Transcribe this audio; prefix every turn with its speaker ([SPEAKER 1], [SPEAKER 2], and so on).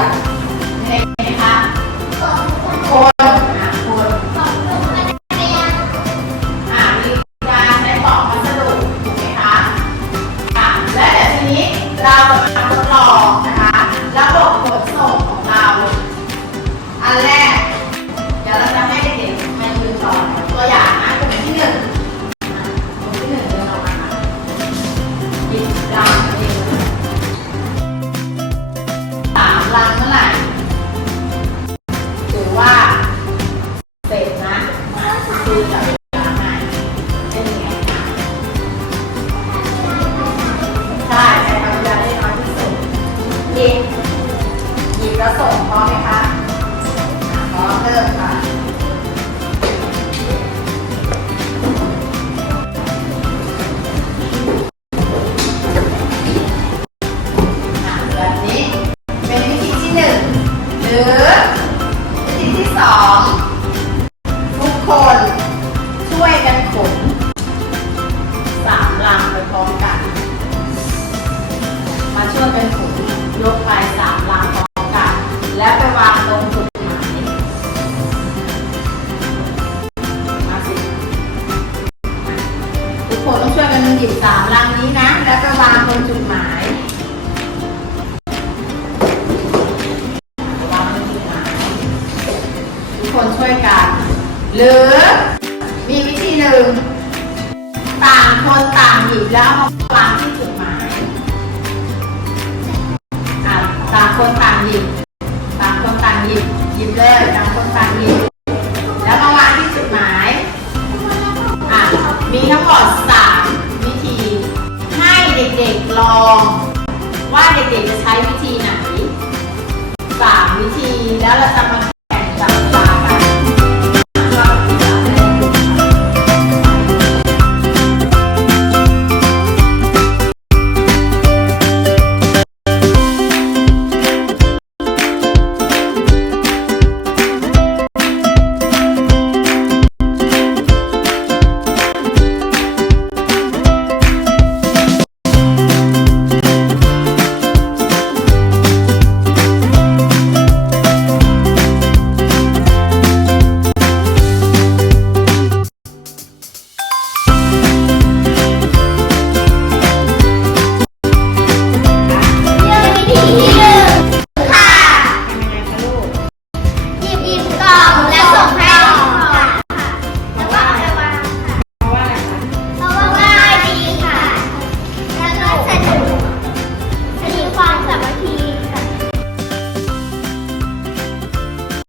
[SPEAKER 1] นะคะคนอ่คนอะมีการใช้ปอกวัสดุถูกไหมคะค่ะและเดี๋ยวทีนี้เราจะา พร้อมไหมคะ หยิบสามลังนี้นะ แล้วก็วางบนจุดหมาย วางบนจุดหมาย ทุกคนช่วยกัน หรือมีวิธีหนึ่งต่างคนต่างหยิบแล้วมาวางที่จุดหมายอะต่างคนต่างหยิบ ต่างคนต่างหยิบ หยิบเลย ต่างคนต่างหยิบ ลองว่าเด็กๆจะใช้วิธีไหนสามวิธีแล้วเราจะมา
[SPEAKER 2] തന്നെ